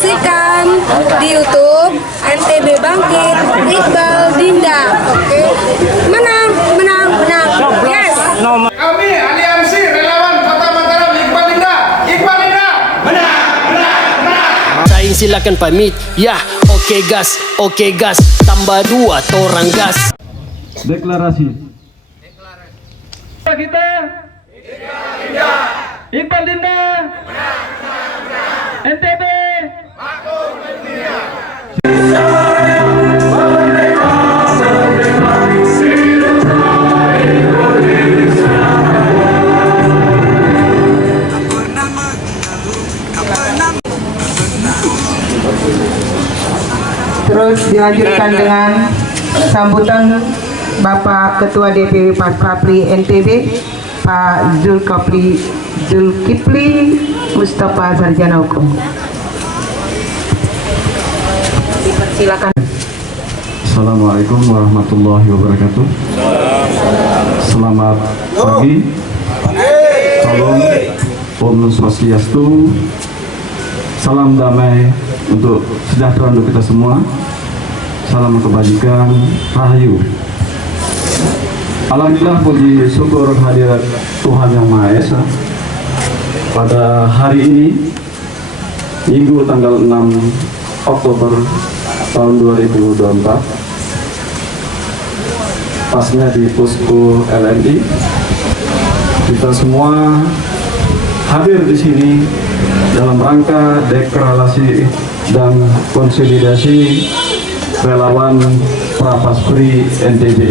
saksikan di YouTube NTB Bangkit Iqbal Dinda. Oke, menang, menang, menang. Yes. Kami aliansi relawan Kota Mataram Iqbal Dinda. Iqbal Dinda. Menang, menang, menang. Saing silakan pamit. Ya, oke gas, tambah 2 torang gas. Deklarasi. Kita Iqbal Dinda. NTB. Terus dilanjutkan dengan sambutan Bapak Ketua DPW Papri NTB Pak Zulkifli Mustafa Sarjana Hukum. Silakan. Assalamualaikum warahmatullahi wabarakatuh. Selamat pagi. Salam Om Swastiastu. Salam damai untuk sejahtera untuk kita semua. Salam kebajikan, rahayu. Alhamdulillah, puji syukur hadirat Tuhan Yang Maha Esa. Pada hari ini, Minggu tanggal 6 Oktober tahun 2024, pasnya di Posko LNI, kita semua hadir di sini dalam rangka deklarasi dan konsolidasi relawan Prapaspri NTB.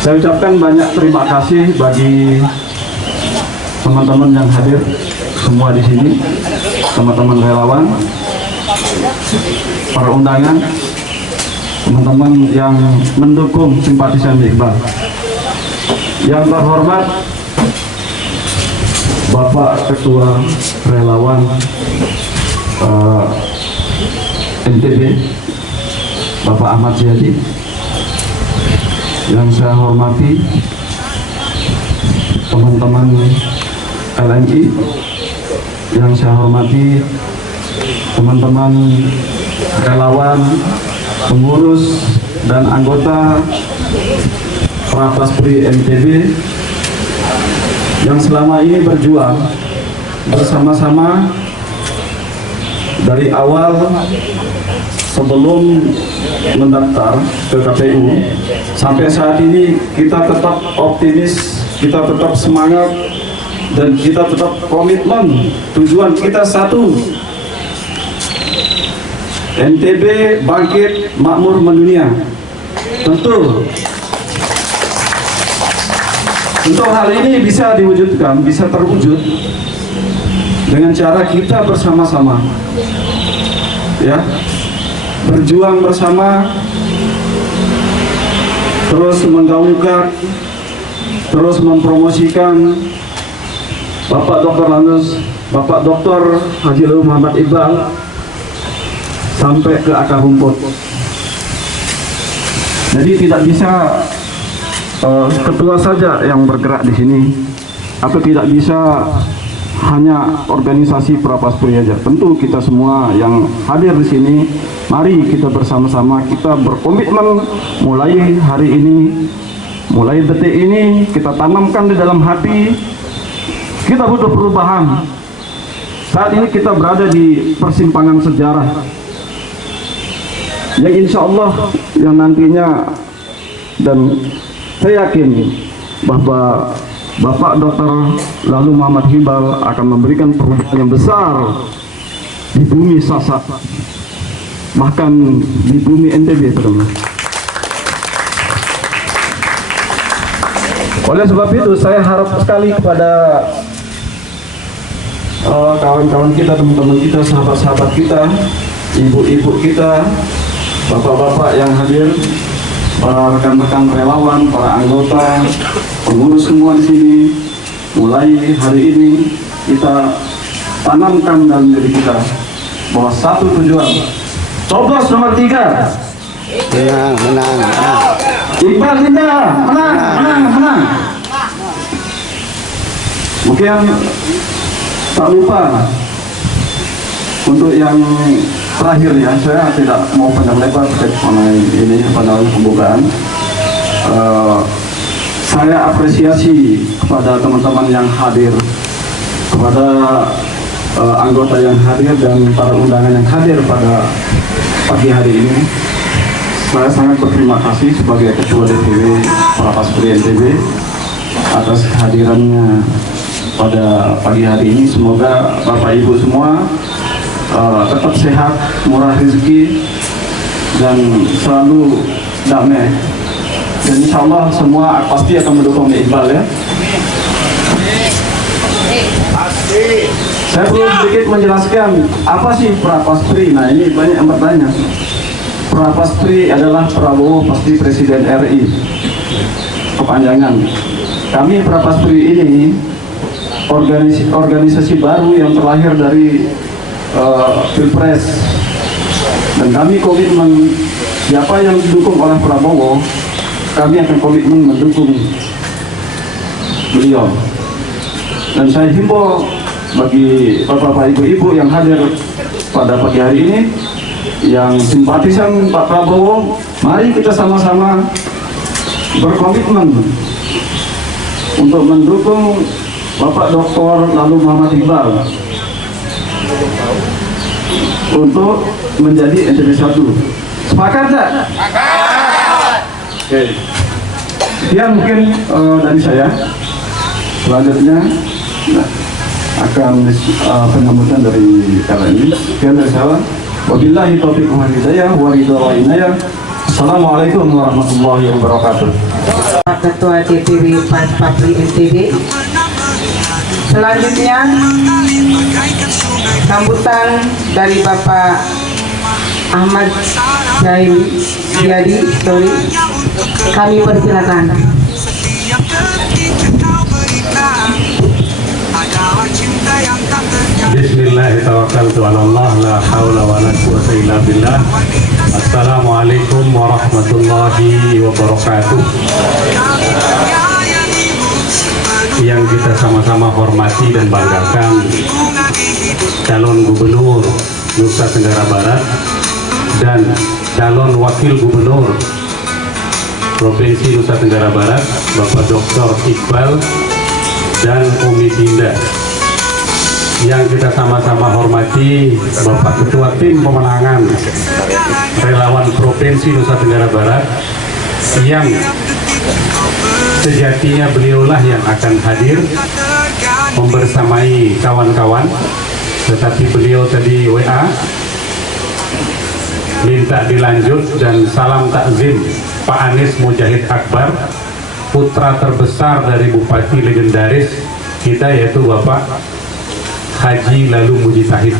Saya ucapkan banyak terima kasih bagi teman-teman yang hadir semua di sini, teman-teman relawan, para undangan, teman-teman yang mendukung simpatisan Iqbal. Yang terhormat Bapak Ketua Relawan NTB, Bapak Ahmad Ziyadi. Yang saya hormati teman-teman LNI, yang saya hormati teman-teman relawan, pengurus dan anggota Prapaspri NTB yang selama ini berjuang bersama-sama dari awal sebelum mendaftar ke KPU sampai saat ini. Kita tetap optimis, kita tetap semangat, dan kita tetap komitmen. Tujuan kita satu, NTB bangkit, makmur mendunia. Tentu hal ini bisa diwujudkan, bisa terwujud dengan cara kita bersama-sama, ya, berjuang bersama, terus menggaungkan, terus mempromosikan Bapak Dr. Lanus, Bapak Dr. Haji Lalu Muhammad Iqbal sampai ke akar rumput. Jadi tidak bisa ketua saja yang bergerak di sini, atau tidak bisa hanya organisasi Prapaspri saja. Tentu kita semua yang hadir di sini, mari kita bersama-sama, kita berkomitmen mulai hari ini, mulai detik ini, kita tanamkan di dalam hati, kita butuh perubahan. Saat ini kita berada di persimpangan sejarah yang insya Allah yang nantinya, dan saya yakin bahwa Bapak Dr. Lalu Muhammad Iqbal akan memberikan perubahan yang besar di bumi Sasak, bahkan di bumi NTB, teman-teman. Oleh sebab itu, saya harap sekali kepada kawan-kawan kita, teman-teman kita, sahabat-sahabat kita, ibu-ibu kita, bapak-bapak yang hadir, para rekan-rekan relawan, para anggota, pengurus semua di sini, mulai hari ini kita tanamkan dalam diri kita bahwa satu tujuan, coblos nomor 3, menang. Iqbal Dinda, menang. Mungkin tak lupa Untuk yang terakhir ya, saya tidak mau panjang lebar terkait mengenai ini pada pembukaan. Saya apresiasi kepada teman-teman yang hadir, kepada anggota yang hadir dan para undangan yang hadir pada pagi hari ini. Saya sangat berterima kasih sebagai Ketua DPW Prapaspri NTB atas kehadirannya pada pagi hari ini. Semoga Bapak Ibu semua tetap sehat, murah rezeki, dan selalu damai. Dan insya Allah semua pasti akan mendukung Iqbal ya. Saya perlu sedikit menjelaskan apa sih Prapaspri. Nah ini banyak yang bertanya. Prapaspri adalah Prabowo Pasti Presiden RI, kepanjangan. Kami Prapaspri ini organisasi baru yang terlahir dari Pilpres, dan kami komitmen siapa yang didukung oleh Prabowo, kami akan komitmen mendukung beliau. Dan saya himbau bagi bapak-bapak, ibu-ibu yang hadir pada pagi hari ini, yang simpatisan Pak Prabowo, mari kita sama-sama berkomitmen untuk mendukung Bapak Dr. Lalu Muhammad Iqbal untuk menjadi NTB 1. Sepakat tak? Sepakat. Oke. Sekian mungkin dari saya. Selanjutnya akan penyambutan dari KLNI. Sekian dari saya. Wabillahi taufiq wal hidayah wa ridha wa inayah. Assalamualaikum warahmatullahi wabarakatuh. Pak Ketua DPW Papri NTB. Selanjutnya sambutan dari Bapak Ahmad Jadi, kami persilakan. Bismillahirrahmanirrahim. La haula wa la quwwata illa billah. Assalamualaikum warahmatullahi wabarakatuh. Yang kita sama-sama hormati dan banggakan, calon gubernur Nusa Tenggara Barat dan calon wakil gubernur Provinsi Nusa Tenggara Barat, Bapak Dr. Iqbal dan Umi Dinda. Yang kita sama-sama hormati Bapak Ketua Tim Pemenangan Relawan Provinsi Nusa Tenggara Barat, yang sejatinya beliaulah yang akan hadir membersamai kawan-kawan, tetapi beliau tadi WA minta dilanjut. Dan salam takzim Pak Anies Mujahid Akbar, putra terbesar dari Bupati legendaris kita, yaitu Bapak Haji Lalu Mujitahid.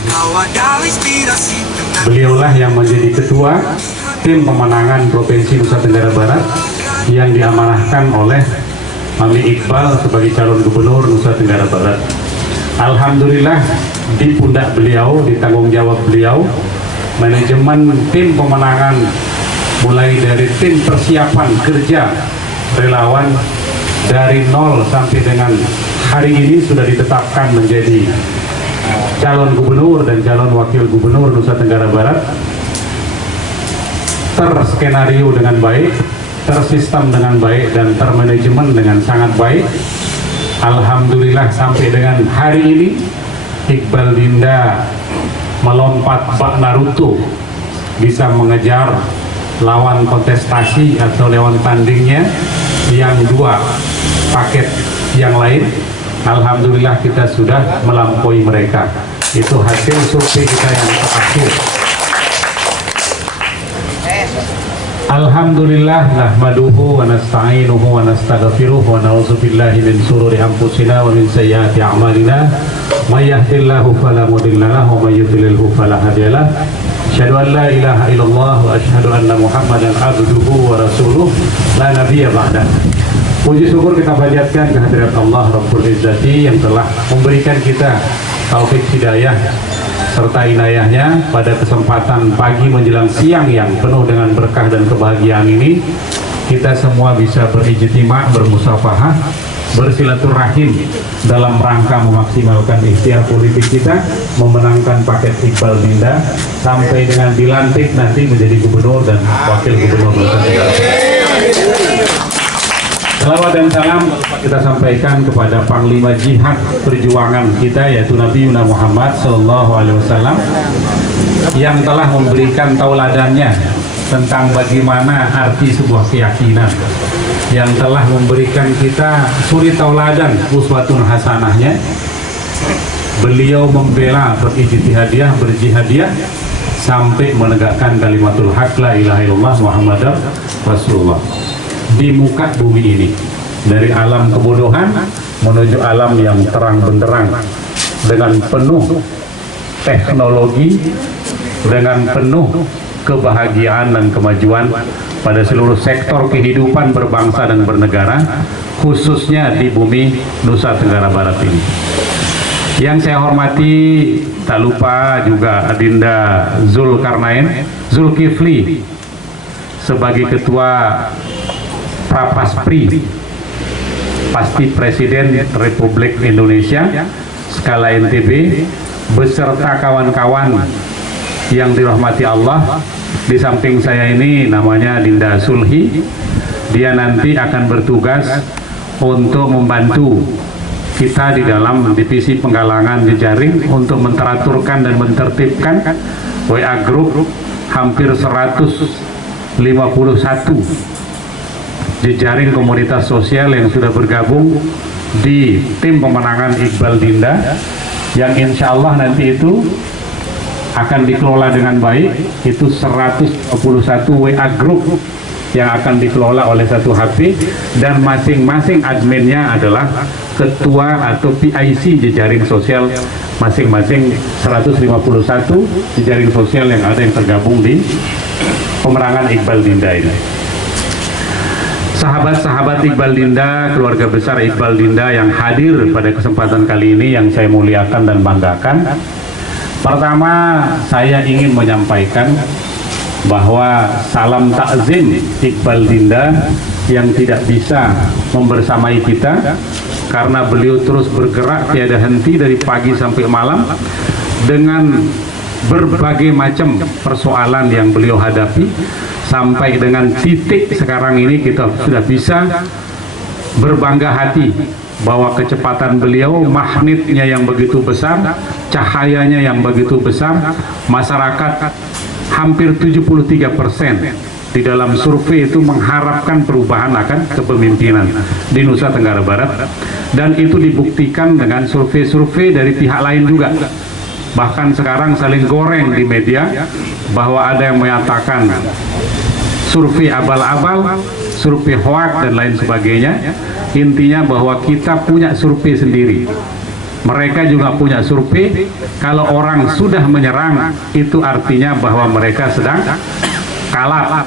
Beliaulah yang menjadi ketua tim pemenangan Provinsi Nusa Tenggara Barat yang diamanahkan oleh Mami Iqbal sebagai calon gubernur Nusa Tenggara Barat. Alhamdulillah di pundak beliau, di tanggung jawab beliau, manajemen tim pemenangan mulai dari tim persiapan kerja relawan dari nol sampai dengan hari ini sudah ditetapkan menjadi calon gubernur dan calon wakil gubernur Nusa Tenggara Barat, terskenario dengan baik, tersistem dengan baik, dan termanajemen dengan sangat baik. Alhamdulillah sampai dengan hari ini Iqbal Dinda melompat bak Naruto, bisa mengejar lawan kontestasi atau lawan tandingnya yang dua paket yang lain. Alhamdulillah kita sudah melampaui mereka. Itu hasil survei kita yang terakhir. Alhamdulillah nahmaduhu wa nasta'inuhu wa nastaghfiruh wa na'udzubillahi min shururi anfusina wa min sayyiati a'malina. May yahdihillahu fala mudilla lahu wa may yudlilhu fala hadiya lahu. Asyhadu an la ilaha illallah wa asyhadu anna Muhammadan abduhu wa rasuluh la nabiyya ba'dah. Puji syukur kita panjatkan kehadirat Allah Rabbul Izzati yang telah memberikan kita taufik hidayah serta inayahnya pada kesempatan pagi menjelang siang yang penuh dengan berkah dan kebahagiaan ini. Kita semua bisa berijtimah, bermusafahah bersilaturahim dalam rangka memaksimalkan ikhtiar politik kita, memenangkan paket Iqbal Dinda sampai dengan dilantik nanti menjadi gubernur dan wakil gubernur Nusa Tenggara Barat. Salawat dan salam kita sampaikan kepada Panglima Jihad perjuangan kita, yaitu Nabi Muhammad SAW, yang telah memberikan tauladannya tentang bagaimana arti sebuah keyakinan, yang telah memberikan kita suri tauladan uswatun hasanahnya. Beliau membela berijtihadiyah, berjihadiyah sampai menegakkan kalimatul haq la ilaha illallah Muhammadar Rasulullah di muka bumi ini, dari alam kebodohan menuju alam yang terang benderang, dengan penuh teknologi, dengan penuh kebahagiaan dan kemajuan pada seluruh sektor kehidupan berbangsa dan bernegara, khususnya di bumi Nusa Tenggara Barat ini. Yang saya hormati, tak lupa juga Adinda Zulkifli sebagai Ketua Prapaspri, pasti Presiden Republik Indonesia skala NTB, beserta kawan-kawan yang dirahmati Allah. Di samping saya ini namanya Dinda Sulhi, dia nanti akan bertugas untuk membantu kita di dalam divisi penggalangan jejaring untuk menteraturkan dan mentertibkan WA Group hampir 151 jejaring komunitas sosial yang sudah bergabung di tim pemenangan Iqbal Dinda, yang insya Allah nanti itu akan dikelola dengan baik. Itu 121 WA Group yang akan dikelola oleh satu HP, dan masing-masing adminnya adalah ketua atau PIC jejaring sosial masing-masing 151 jejaring sosial yang ada yang tergabung di pemenangan Iqbal Dinda ini. Sahabat-sahabat Iqbal Dinda, keluarga besar Iqbal Dinda yang hadir pada kesempatan kali ini yang saya muliakan dan banggakan. Pertama, saya ingin menyampaikan bahwa salam takzim Iqbal Dinda yang tidak bisa membersamai kita karena beliau terus bergerak tiada henti dari pagi sampai malam dengan berbagai macam persoalan yang beliau hadapi, sampai dengan titik sekarang ini kita sudah bisa berbangga hati bahwa kecepatan beliau, magnetnya yang begitu besar, cahayanya yang begitu besar, masyarakat hampir 73% di dalam survei itu mengharapkan perubahan akan kepemimpinan di Nusa Tenggara Barat, dan itu dibuktikan dengan survei-survei dari pihak lain juga. Bahkan sekarang saling goreng di media bahwa ada yang menyatakan survei abal-abal, survei hoak dan lain sebagainya. Intinya bahwa kita punya survei sendiri, mereka juga punya survei. Kalau orang sudah menyerang, itu artinya bahwa mereka sedang kalah.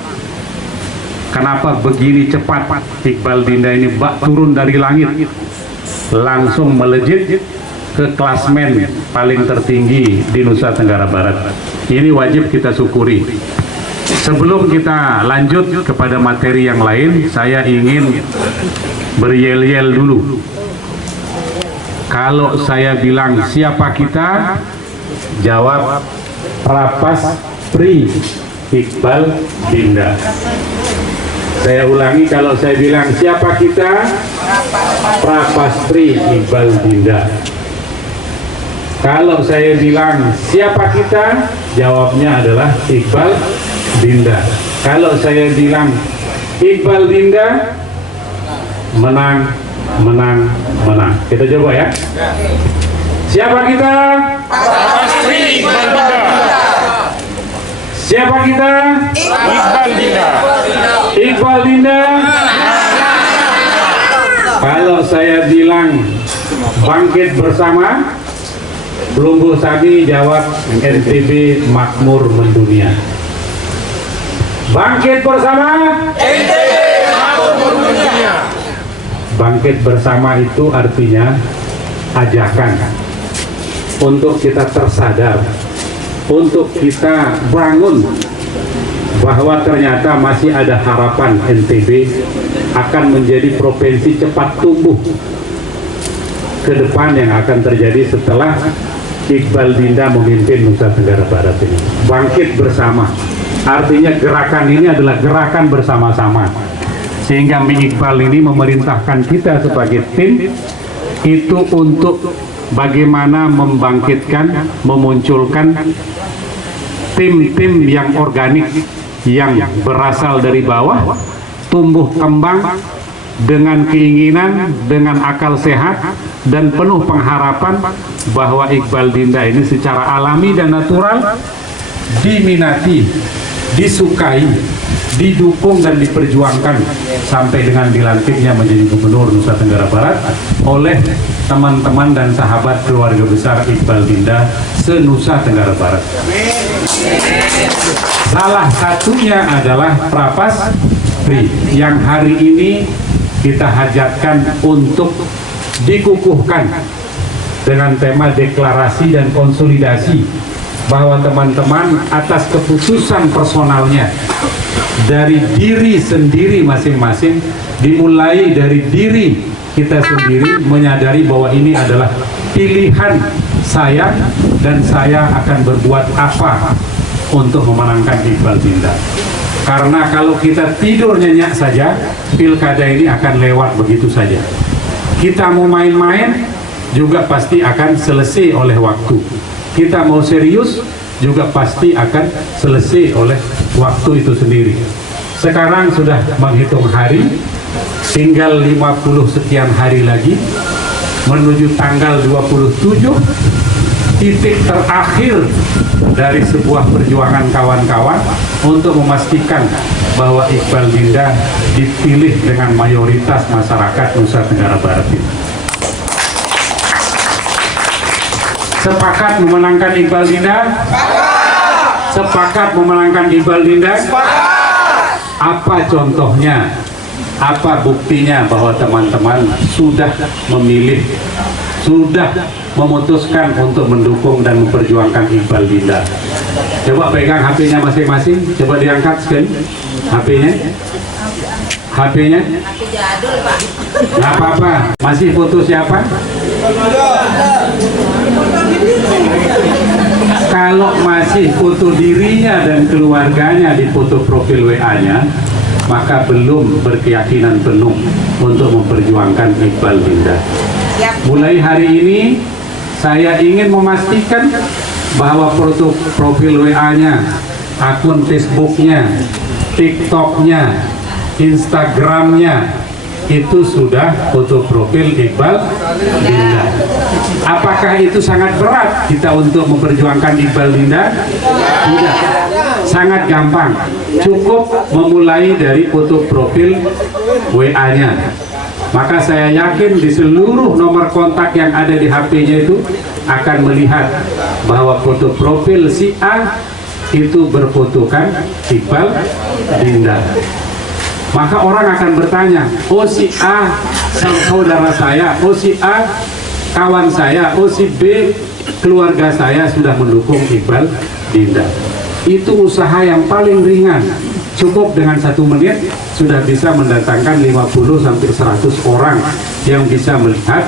Kenapa begini cepat Iqbal Dinda ini bak turun dari langit, langsung melejit ke klasmen paling tertinggi di Nusa Tenggara Barat. Ini wajib kita syukuri. Sebelum kita lanjut kepada materi yang lain, saya ingin beryel-yel dulu. Kalau saya bilang siapa kita, jawab Prapaspri Iqbal Dinda. Saya ulangi, kalau saya bilang siapa kita, Prapaspri Iqbal Dinda. Kalau saya bilang siapa kita, jawabnya adalah Iqbal Dinda. Kalau saya bilang Iqbal Dinda, menang, menang, menang. Kita coba ya. Siapa kita? Prapaspri Iqbal Dinda. Siapa kita? Iqbal Dinda. Iqbal Dinda. Kalau saya bilang bangkit bersama, Belumbu Sami jawab NTB makmur mendunia. Bangkit bersama, NTB makmur mendunia. bangkit bersama itu artinya ajakan untuk kita tersadar, untuk kita bangun bahwa ternyata masih ada harapan NTB akan menjadi provinsi cepat tumbuh ke depan yang akan terjadi setelah Iqbal Dinda memimpin Nusa Tenggara Barat ini. Bangkit bersama, artinya gerakan ini adalah gerakan bersama-sama, sehingga Mi Iqbal ini memerintahkan kita sebagai tim itu untuk bagaimana membangkitkan, memunculkan tim-tim yang organik, yang berasal dari bawah, tumbuh kembang dengan keinginan, dengan akal sehat dan penuh pengharapan bahwa Iqbal Dinda ini secara alami dan natural diminati, disukai, didukung dan diperjuangkan sampai dengan dilantiknya menjadi Gubernur Nusa Tenggara Barat oleh teman-teman dan sahabat keluarga besar Iqbal Dinda se-Nusa Tenggara Barat. Salah satunya adalah Prapas Pri yang hari ini kita hajatkan untuk dikukuhkan dengan tema deklarasi dan konsolidasi, bahwa teman-teman atas keputusan personalnya dari diri sendiri masing-masing, dimulai dari diri kita sendiri, menyadari bahwa ini adalah pilihan saya dan saya akan berbuat apa untuk memenangkan Iqbal Dinda. Karena kalau kita tidur nyenyak saja, pilkada ini akan lewat begitu saja. Kita mau main-main juga pasti akan selesai oleh waktu. Kita mau serius juga pasti akan selesai oleh waktu itu sendiri. Sekarang sudah menghitung hari, tinggal 50 sekian hari lagi menuju tanggal 27, titik terakhir dari sebuah perjuangan kawan-kawan untuk memastikan bahwa Iqbal Dinda dipilih dengan mayoritas masyarakat Nusa Tenggara Barat ini. Sepakat memenangkan Iqbal Dinda? Sepakat memenangkan Iqbal Dinda? Apa contohnya? Apa buktinya bahwa teman-teman sudah memilih, sudah memutuskan untuk mendukung dan memperjuangkan Iqbal Dinda? Coba pegang HP-nya masing-masing, coba diangkat sekali HP-nya. HP-nya? Nggak apa-apa. Masih foto siapa? Kalau masih foto dirinya dan keluarganya di foto profil WA-nya, maka belum berkeyakinan penuh untuk memperjuangkan Iqbal Dinda. Mulai hari ini saya ingin memastikan bahwa foto profil WA-nya, akun Facebook-nya, TikTok-nya, Instagram-nya itu sudah foto profil Iqbal Dinda. Apakah itu sangat berat kita untuk memperjuangkan Iqbal Dinda? Tidak, sangat gampang. Cukup memulai dari foto profil WA-nya. Maka saya yakin di seluruh nomor kontak yang ada di HP-nya itu akan melihat bahwa foto profil si A itu berfotokan Iqbal Dinda. Maka orang akan bertanya, oh si A saudara saya, oh si A kawan saya, oh si B keluarga saya sudah mendukung Iqbal Dinda. Itu usaha yang paling ringan. Cukup dengan 1 menit sudah bisa mendatangkan 50-100 orang yang bisa melihat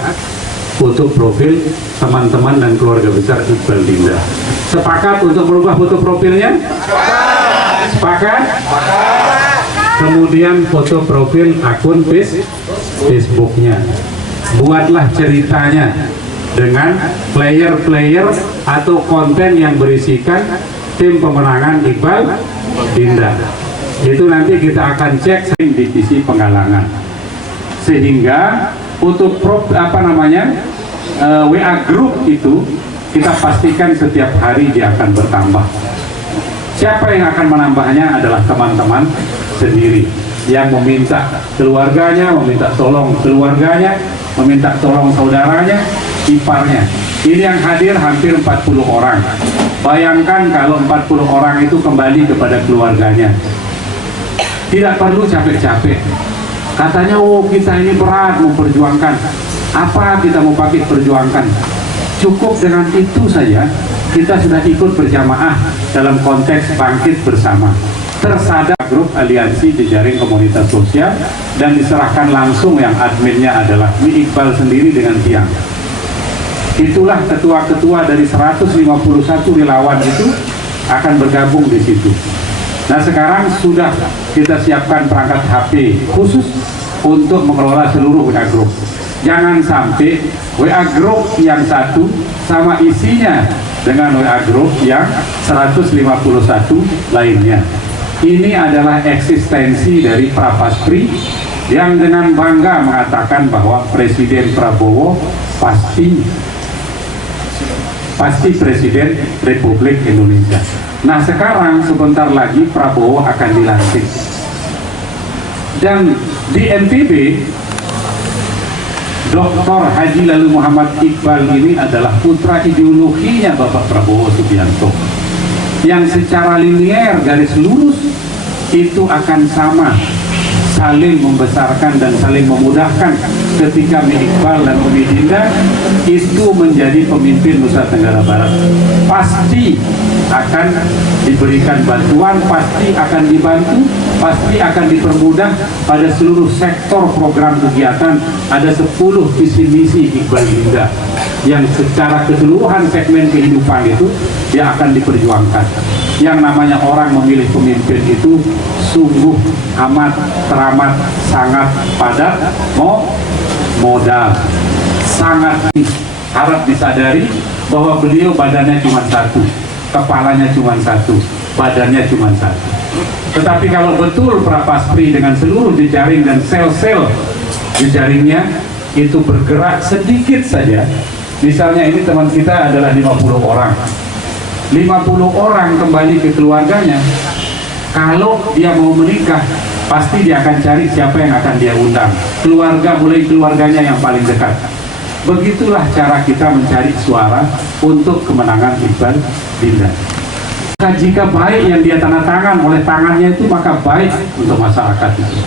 foto profil teman-teman dan keluarga besar Iqbal Dinda. Sepakat untuk merubah foto profilnya? Sepakat? Kemudian foto profil akun Facebook-nya. Buatlah ceritanya dengan player-player atau konten yang berisikan tim pemenangan Iqbal Dinda. Itu nanti kita akan cek divisi penggalangan, sehingga untuk WA group itu kita pastikan setiap hari dia akan bertambah. Siapa yang akan menambahnya adalah teman-teman sendiri yang meminta keluarganya, meminta tolong keluarganya, meminta tolong saudaranya, iparnya. Ini yang hadir hampir 40 orang. Bayangkan kalau 40 orang itu kembali kepada keluarganya. Tidak perlu capek-capek. Katanya, oh kita ini berat memperjuangkan. Apa kita mau pakai perjuangkan? Cukup dengan itu saja, kita sudah ikut berjamaah dalam konteks bangkit bersama. Tersadar grup aliansi jejaring komunitas sosial dan diserahkan langsung, yang adminnya adalah Mi Iqbal sendiri dengan tiang. itulah ketua-ketua dari 151 relawan itu akan bergabung di situ. Nah sekarang sudah kita siapkan perangkat HP khusus untuk mengelola seluruh WA Group. Jangan sampai WA Group yang satu sama isinya dengan WA Group yang 151 lainnya. Ini adalah eksistensi dari Prapaspri yang dengan bangga mengatakan bahwa Presiden Prabowo pasti Presiden Republik Indonesia. Nah sekarang sebentar lagi Prabowo akan dilantik. Dan di NTB, Dr. Haji Lalu Muhammad Iqbal ini adalah putra ideologinya Bapak Prabowo Subianto, yang secara linear garis lurus itu akan sama, saling membesarkan dan saling memudahkan ketika Iqbal dan Umi Dinda itu menjadi pemimpin Nusa Tenggara Barat. Pasti akan diberikan bantuan, pasti akan dibantu, pasti akan dipermudah pada seluruh sektor program kegiatan. Ada 10 visi misi Iqbal Dinda yang secara keseluruhan segmen kehidupan itu dia akan diperjuangkan. Yang namanya orang memilih pemimpin itu sungguh amat teramat sangat padat modal. Sangat harap disadari bahwa beliau badannya cuma satu, kepalanya cuma satu, badannya cuma satu. Tetapi kalau betul Prapaspri dengan seluruh jejaring dan sel-sel jejaringnya itu bergerak sedikit saja, misalnya ini teman kita adalah 50 orang, 50 orang kembali ke keluarganya. Kalau dia mau menikah, pasti dia akan cari siapa yang akan dia undang. Keluarga, mulai keluarganya yang paling dekat. Begitulah cara kita mencari suara untuk kemenangan Iqbal Dinda. Jika baik yang dia tanda tangan oleh tangannya itu, maka baik untuk masyarakat itu.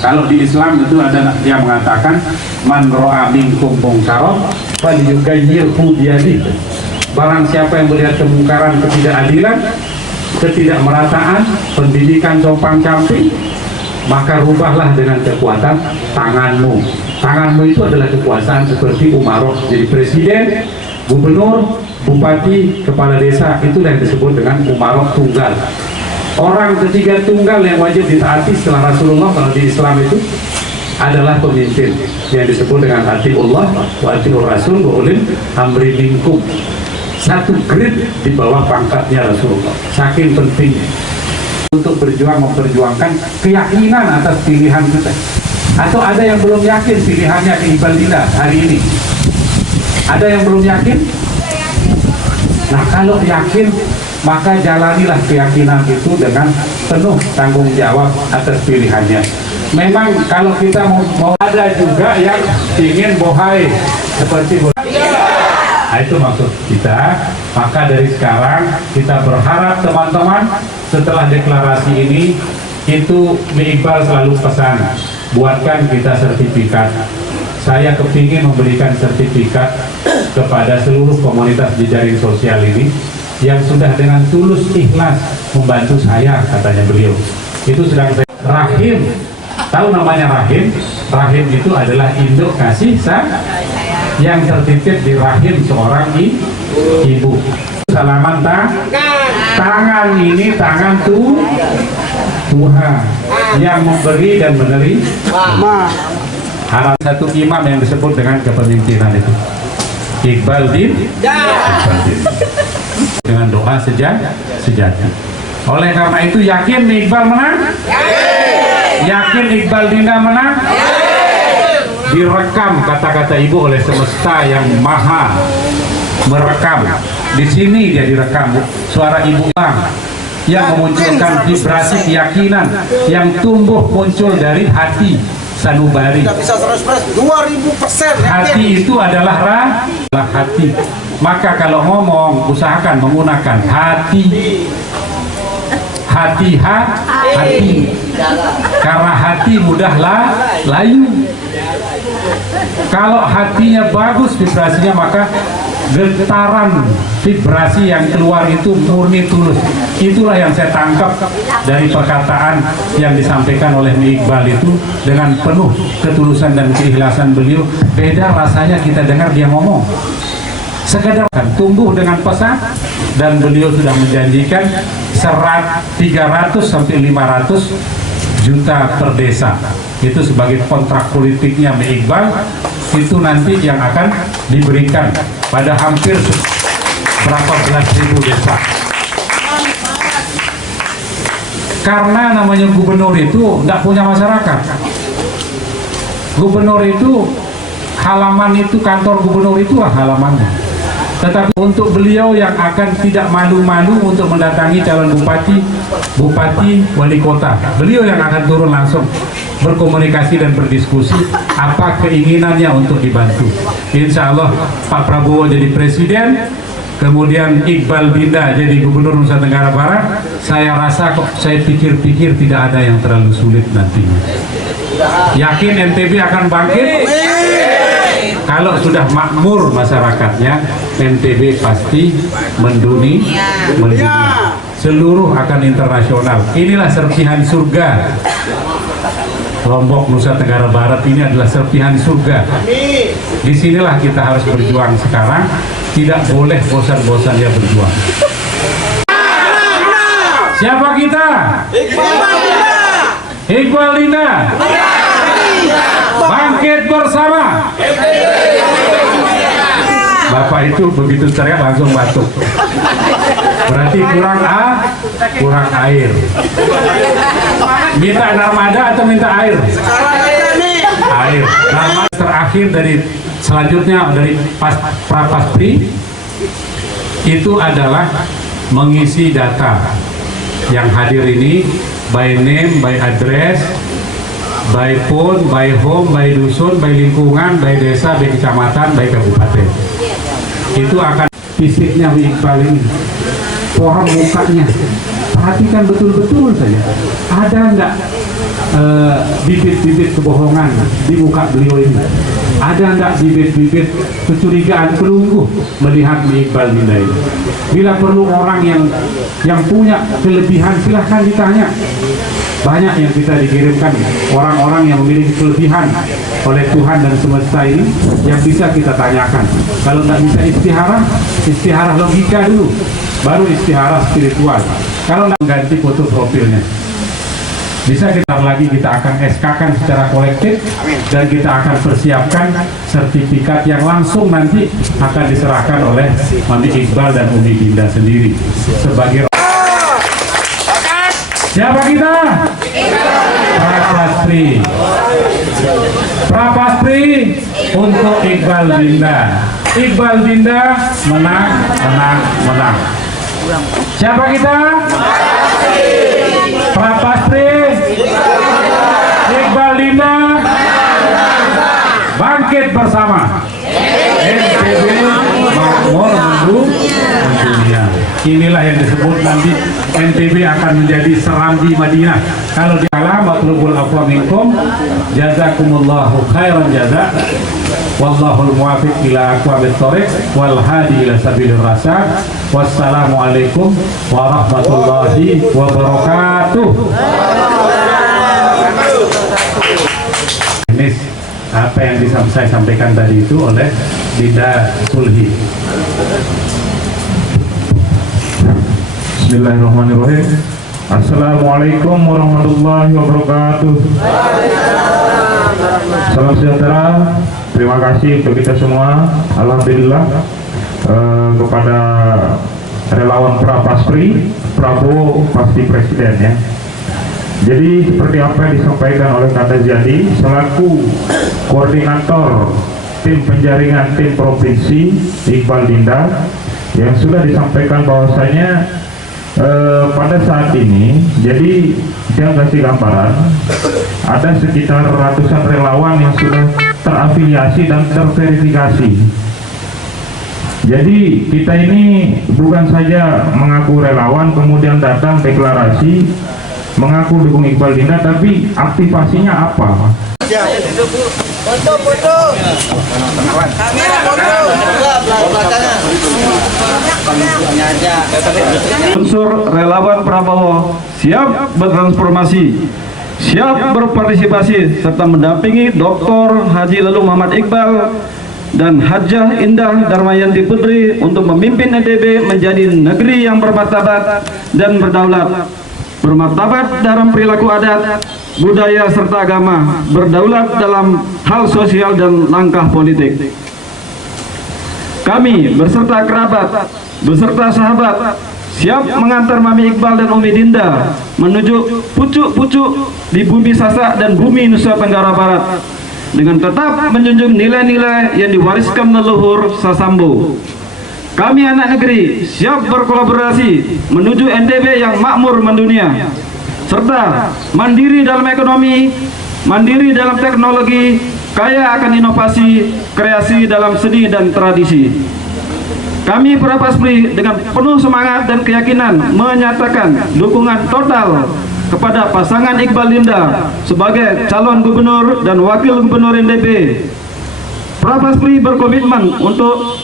Kalau di Islam itu ada, dia mengatakan man ro'a minkum mungkaron falyughayyirhu biyadihi. Barang siapa yang melihat kemungkaran, ketidakadilan, ketidakmerataan, pendidikan compang camping, maka rubahlah dengan kekuatan tanganmu. Tanganmu itu adalah kekuasaan seperti umaroh, jadi presiden, gubernur, bupati, kepala desa, itulah yang disebut dengan umaroh tunggal. Orang ketiga tunggal yang wajib ditaati setelah Rasulullah kalau di Islam itu adalah pemimpin yang disebut dengan atiullah wa atiur rasul wa ulil amri minkum. Satu grade di bawah pangkatnya Rasulullah. Saking pentingnya untuk berjuang memperjuangkan keyakinan atas pilihan kita. Atau ada yang belum yakin pilihannya ke Iqbal Dinda hari ini? Ada yang belum yakin? Nah kalau yakin, maka jalanilah keyakinan itu dengan penuh tanggung jawab atas pilihannya. Memang kalau kita mau ada juga yang ingin bohai seperti nah, itu maksud kita. Maka dari sekarang kita berharap teman-teman setelah deklarasi ini itu Iqbal selalu pesan, buatkan kita sertifikat. Saya kepingin memberikan sertifikat kepada seluruh komunitas jejaring sosial ini yang sudah dengan tulus ikhlas membantu saya, katanya beliau. Itu sedang saya rahim. Tahu namanya rahim? Rahim itu adalah induk kasih sayang yang tertitip di rahim seorang ibu. Salaman tangan ini tangan Tuhan yang memberi dan menerima. Harap satu imam yang disebut dengan kepemimpinan itu Iqbal Dinda dengan doa sejati. Oleh karena itu yakin Iqbal menang? Yakin Iqbal Dinda menang? Direkam kata-kata ibu oleh semesta yang maha merekam. Di sini dia direkam suara ibu yang memunculkan vibrasi keyakinan yang tumbuh muncul dari hati sanubari. Bisa 100%, 2000%. Hati itu adalah hati. Maka kalau ngomong usahakan menggunakan hati. Hati. Karena hati mudahlah layu. Kalau hatinya bagus vibrasinya, maka getaran vibrasi yang keluar itu murni tulus. Itulah yang saya tangkap dari perkataan yang disampaikan oleh Iqbal itu dengan penuh ketulusan dan keikhlasan beliau. Beda rasanya kita dengar dia ngomong. sekedar tumbuh dengan pesat, dan beliau sudah menjanjikan 300 sampai 500 juta per desa. Itu sebagai kontrak politiknya Mi Iqbal, itu nanti yang akan diberikan pada hampir berapa belas ribu desa. Karena namanya gubernur itu tidak punya masyarakat. Gubernur itu halaman itu, kantor gubernur itulah halamannya. Tetapi untuk beliau yang akan tidak malu-malu untuk mendatangi calon bupati, wali kota, beliau yang akan turun langsung berkomunikasi dan berdiskusi apa keinginannya untuk dibantu. Insya Allah Pak Prabowo jadi presiden, kemudian Iqbal Dinda jadi gubernur Nusa Tenggara Barat. Saya rasa kok, saya pikir-pikir tidak ada yang terlalu sulit nantinya. Yakin NTB akan bangkit? Kalau sudah makmur masyarakatnya, NTB pasti mendunia. Seluruh akan internasional. Inilah serpihan surga. Lombok Nusa Tenggara Barat ini adalah serpihan surga. Disinilah kita harus berjuang sekarang. Tidak boleh bosan-bosannya berjuang. Siapa kita? Iqbal Dinda. Bangkit bersama. Bapak itu begitu teriak langsung batuk. Berarti kurang air. Minta narmada atau minta air? Air. Narmada terakhir dari selanjutnya dari Prapaspri itu adalah mengisi data yang hadir ini, by name, by address, by phone, by home, by dusun, by lingkungan, by desa, by kecamatan, by kabupaten. Itu akan fisiknya Iqbal ini, pohon mukanya, perhatikan betul-betul saja. Ada enggak bibit-bibit kebohongan di muka beliau ini? Ada enggak bibit-bibit kecurigaan pelungguh melihat Iqbal Dinda ini? Bila perlu orang yang punya kelebihan, silahkan ditanya. Banyak yang kita dikirimkan orang-orang yang memiliki kelebihan oleh Tuhan dan semesta ini yang bisa kita tanyakan. Kalau tidak bisa istiharah logika dulu, baru istiharah spiritual. Kalau tidak, ganti foto profilnya. Bisa kita akan SK-kan secara kolektif, dan kita akan persiapkan sertifikat yang langsung nanti akan diserahkan oleh Mami Iqbal dan Umi Dinda sendiri sebagai. Siapa kita? Prapaspri untuk Iqbal Dinda. Iqbal Dinda menang. Siapa kita? Prapaspri. Iqbal Dinda. Bangkit bersama. NTB makmur mendunia. Inilah yang disebut nanti NTB akan menjadi Serambi Madinah. Kalau di alam matlubul afwa minkum, jazakumullahu khairan jaza, wallahul muwafiq ila aqwamit thoriq wal hadi ila sabilir rasyad. Wassalamualaikum warahmatullahi wabarakatuh. Ini apa yang saya sampaikan tadi itu oleh Dinda Sulhi. Bismillahirrahmanirrahim. Assalamualaikum warahmatullahi wabarakatuh. Salam sejahtera. Terima kasih untuk kita semua. Alhamdulillah kepada relawan Prapaspri, Prabowo pasti presiden ya. Jadi seperti apa yang disampaikan oleh Kanda Jadi selaku koordinator tim penjaringan tim provinsi Iqbal Dinda, yang sudah disampaikan bahwasanya pada saat ini, jadi dia kasih gambaran ada sekitar ratusan relawan yang sudah terafiliasi dan terverifikasi. Jadi kita ini bukan saja mengaku relawan kemudian datang deklarasi mengaku dukung Iqbal Dinda, tapi aktivasinya apa? Foto. Unsur relawan Prabowo siap bertransformasi, siap berpartisipasi serta mendampingi Dr. Haji Lalu Muhammad Iqbal dan Hajah Indah Darmayanti Putri untuk memimpin NTB menjadi negeri yang bermartabat dan berdaulat. Bermartabat dalam perilaku adat, budaya serta agama, berdaulat dalam hal sosial dan langkah politik. Kami beserta kerabat, beserta sahabat, siap mengantar Mami Iqbal dan Umi Dinda menuju pucuk-pucuk di bumi Sasak dan bumi Nusa Tenggara Barat dengan tetap menjunjung nilai-nilai yang diwariskan leluhur Sasambo. Kami anak negeri siap berkolaborasi menuju NTB yang makmur mendunia, serta mandiri dalam ekonomi, mandiri dalam teknologi, kaya akan inovasi, kreasi dalam seni dan tradisi. Kami Prapaspri dengan penuh semangat dan keyakinan menyatakan dukungan total kepada pasangan Iqbal Dinda sebagai calon gubernur dan wakil gubernur NTB. Prapaspri berkomitmen untuk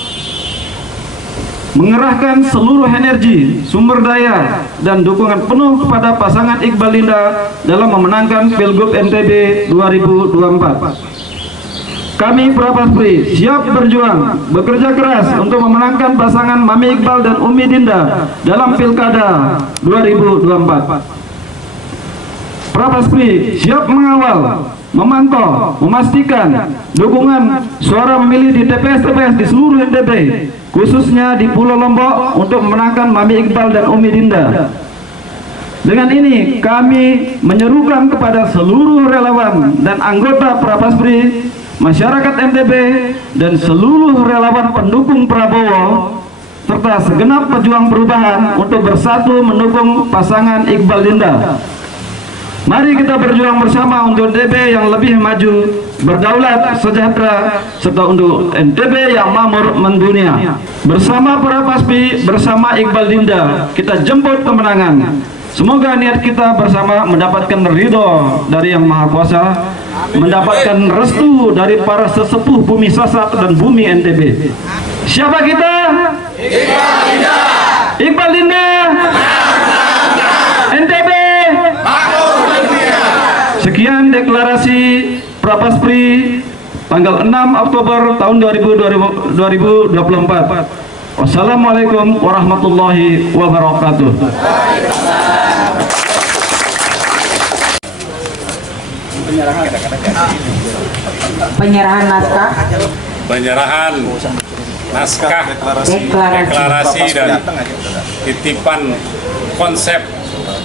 mengerahkan seluruh energi, sumber daya, dan dukungan penuh kepada pasangan Iqbal Dinda dalam memenangkan Pilgub NTB 2024. Kami Prapaspri siap berjuang, bekerja keras untuk memenangkan pasangan Mami Iqbal dan Umi Dinda dalam Pilkada 2024. Prapaspri siap mengawal, memantau, memastikan dukungan suara memilih di TPS-TPS di seluruh NTB, khususnya di Pulau Lombok untuk memenangkan Mami Iqbal dan Umi Dinda. Dengan ini kami menyerukan kepada seluruh relawan dan anggota Prapaspri, masyarakat NTB, dan seluruh relawan pendukung Prabowo serta segenap pejuang perubahan untuk bersatu mendukung pasangan Iqbal Dinda. Mari kita berjuang bersama untuk NTB yang lebih maju, berdaulat, sejahtera, serta untuk NTB yang makmur mendunia. Bersama Prapaspri, bersama Iqbal Dinda, kita jemput kemenangan. Semoga niat kita bersama mendapatkan ridho dari Yang Maha Kuasa, mendapatkan restu dari para sesepuh bumi Sasak dan bumi NTB. Siapa kita? Iqbal Dinda. Iqbal Dinda. NTB. Sekian deklarasi Prapaspri tanggal 6 Oktober tahun 2024. Wassalamualaikum warahmatullahi wabarakatuh. Penyerahan naskah deklarasi dan titipan konsep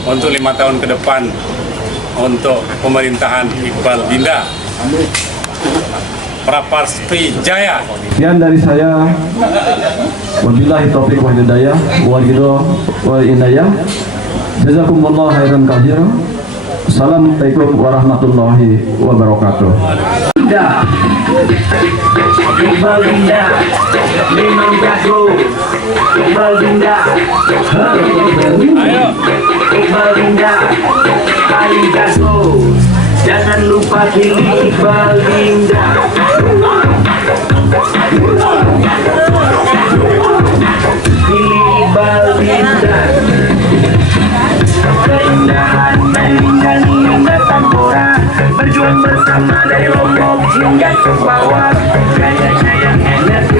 untuk 5 tahun ke depan untuk pemerintahan Iqbal Dinda. Prapaspri Jaya. Sekian dari saya. Wabillahi taufiq wal hidayah wal ridho wal inayah. Jazakumullah khairan katsiran. Assalamualaikum warahmatullahi wabarakatuh. Iqbal Dinda memang jago. Iqbal Dinda, Ayo. Iqbal Dinda paling jago. Jangan lupa pilih Iqbal Dinda. Pilih Iqbal Dinda. Keindahan Melinda Tambora, berjuang bersama dari Lombok hingga ke bawah. Gayanya yang energi,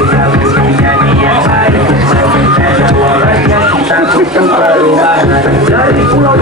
menjadi yang baik. Meminta wawasannya kita butuh perubahan. Dari pulau